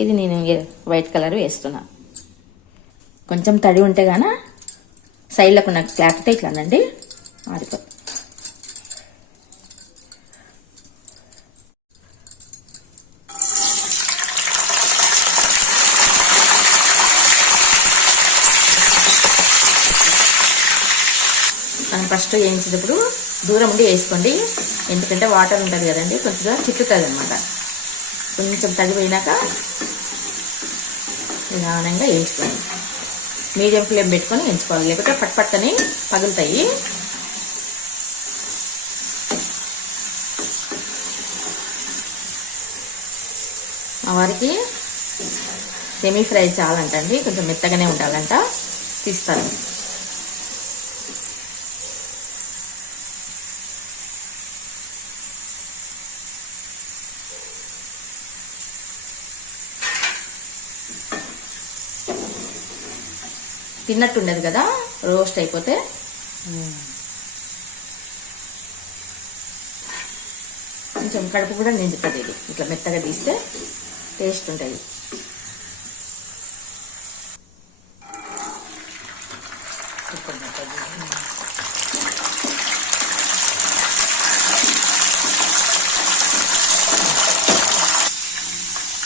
ఇది నేను white colour వేస్తున్నా. కొంచెం తడి ఉంటే గాన సైడ్లకు నాకు క్లాప్తే ఇట్లా అనండి ఆడిపో మనం ఫస్ట్ వేయించేటప్పుడు దూరం ఉండి వేసుకోండి. ఎందుకంటే వాటర్ ఉంటుంది కదండి కొద్దిగా చిట్టుతుంది అనమాట కొంచెం తడిపోయినాక నిదానంగా వేయించుకోండి మీడియం ఫ్లేమ్ పెట్టుకొని ఎంచుకోవాలి. లేకపోతే పట్ పట్టని పగులుతాయి. మా వారికి సెమీ ఫ్రై చాలంటండి. కొంచెం మెత్తగానే ఉండాలంట. తీస్తాను. తిన్నట్టు ఉండదు కదా రోస్ట్ అయిపోతే. కొంచెం కడుపు కూడా నిండుతుంది ఇది. ఇట్లా మెత్తగా తీస్తే టేస్ట్ ఉంటుంది.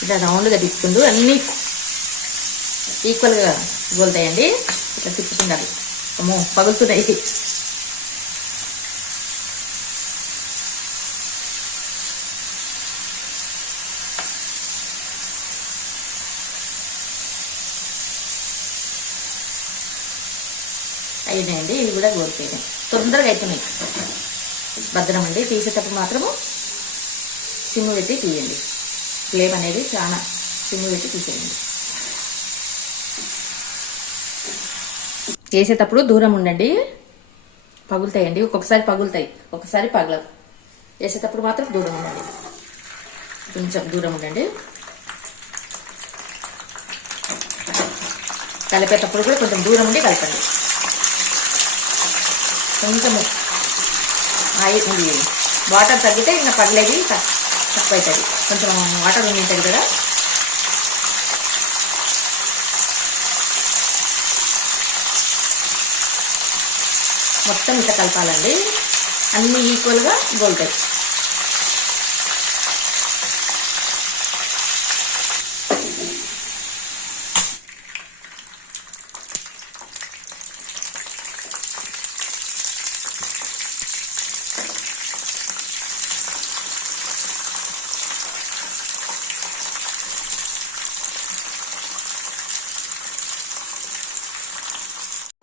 ఇట్లా రౌండ్గా తీసుకుంటూ అన్నీ ఈక్వల్గా గోలుతాయండి ఇట్లా తిప్పుతుండాలి అమ్మో పగులుతున్నాయి. అయినాయండి. ఇవి కూడా గోలిపోయినాయి తొందరగా అవుతున్నాయి భద్రం అండి. తీసేటప్పుడు మాత్రము సిమ్ పెట్టి తీయండి. ఫ్లేమ్ అనేది చాలా సిమ్ పెట్టి తీసేయండి. వేసేటప్పుడు దూరం ఉండండి. పగులుతాయండి. ఒక్కొక్కసారి పగులుతాయి. ఒకసారి పగలవు. వేసేటప్పుడు మాత్రం దూరం ఉండండి. కొంచెం దూరం ఉండండి. కలిపేటప్పుడు కూడా కొంచెం దూరం ఉండి కలపండి. కొంచెము ఆయిల్ వాటర్ తగ్గితే ఇంకా పగలేది తక్కువ అవుతుంది కొంచెం వాటర్ ఉండి ఉంటుంది కదా. మొత్తం ఇట్లా కలపాలండి. అన్నీ ఈక్వల్గా గోల్తాయి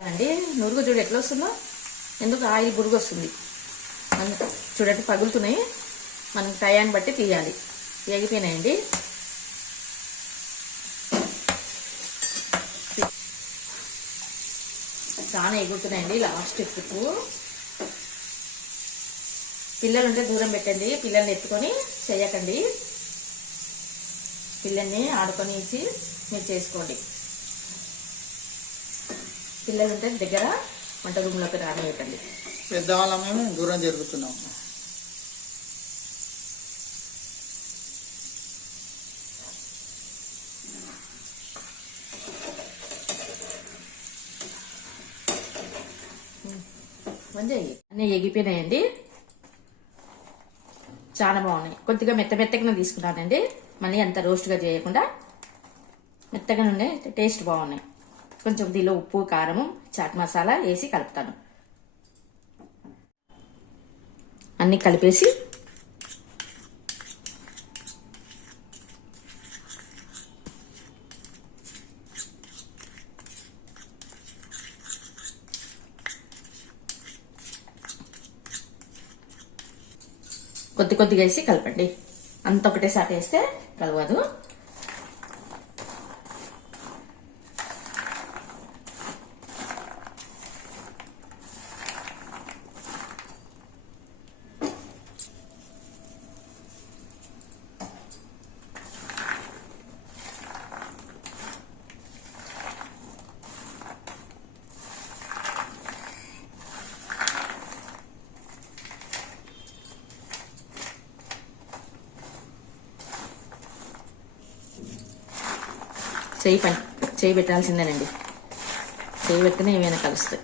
అండి నురుగు చూడు ఎట్లా వస్తుందో? ఎందుకు ఆయిల్ గురుగు వస్తుంది చూడండి పగులుతున్నాయి. మనం టయాన్ని బట్టి తీయాలి. ఎగిపోయినాయండి చాలా ఎగురుతున్నాయండి లాస్ట్ ట్రిప్పు పిల్లలు ఉంటే దూరం పెట్టండి. పిల్లల్ని ఎత్తుకొని చేయకండి. పిల్లల్ని ఆడుకొని ఇచ్చి మీరు చేసుకోండి. పిల్లలు ఉంటే దగ్గర వంట రూమ్లోకి రానివ్వకండి. పెద్దవాళ్ళమేమో దూరం జరుగుతున్నాం. మంచిగా అన్నీ ఎగిపోయినాయండి. చాలా బాగున్నాయి. కొద్దిగా మెత్త మెత్తగా తీసుకున్నానండి. మళ్ళీ అంత రోస్ట్గా చేయకుండా మెత్తగా ఉండే టేస్ట్ బాగున్నాయి. కొంచెం దీనిలో ఉప్పు కారము చాట్ మసాలా వేసి కలుపుతాను. అన్నీ కలిపేసి కొద్ది కొద్దిగా వేసి కలపండి. అంత ఒకటేసారి వేస్తే కలవదు. చేయి పని చేయి పెట్టాల్సిందేనండి. చేయి పెట్టిన ఏమైనా కలుస్తాయి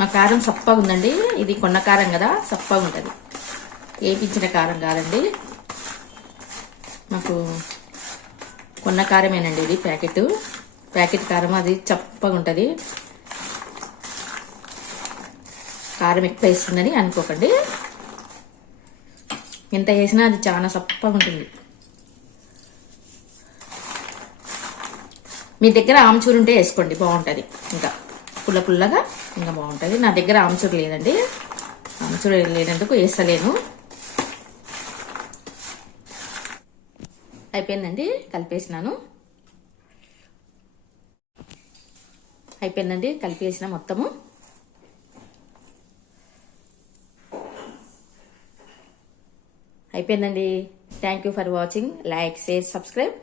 మా కారం సప్పగా ఉందండి. ఇది కొన్న కారం కదా సప్పగా ఉంటుంది. వేపించిన కారం కాదండి. మాకు కొన్న కారమేనండి ఇది ప్యాకెట్. ప్యాకెట్ కారం అది చప్పగా ఉంటుంది. కారం ఎక్కువ వేస్తుందని అనుకోకండి. ఎంత వేసినా అది చాలా సప్పగా ఉంటుంది. మీ దగ్గర ఆమ్చూరు ఉంటే వేసుకోండి బాగుంటుంది. ఇంకా పుల్ల పుల్లగా ఇంకా బాగుంటుంది. నా దగ్గర ఆమ్చూరు లేదండి. ఆమ్చూరు లేనందుకు వేస్తలేను. అయిపోయిందండి కలిపేసినాను. అయిపోయిందండి కలిపేసిన మొత్తము. అయిపోయిందండి. Thank you for watching like share subscribe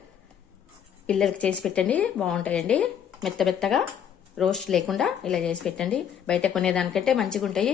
పిల్లలకి చేసి పెట్టండి. బాగుంటాయండి. మెత్త మెత్తగా రోస్ట్ లేకుండా ఇలా చేసి పెట్టండి. బయట కొనేదానికంటే మంచిగా ఉంటాయి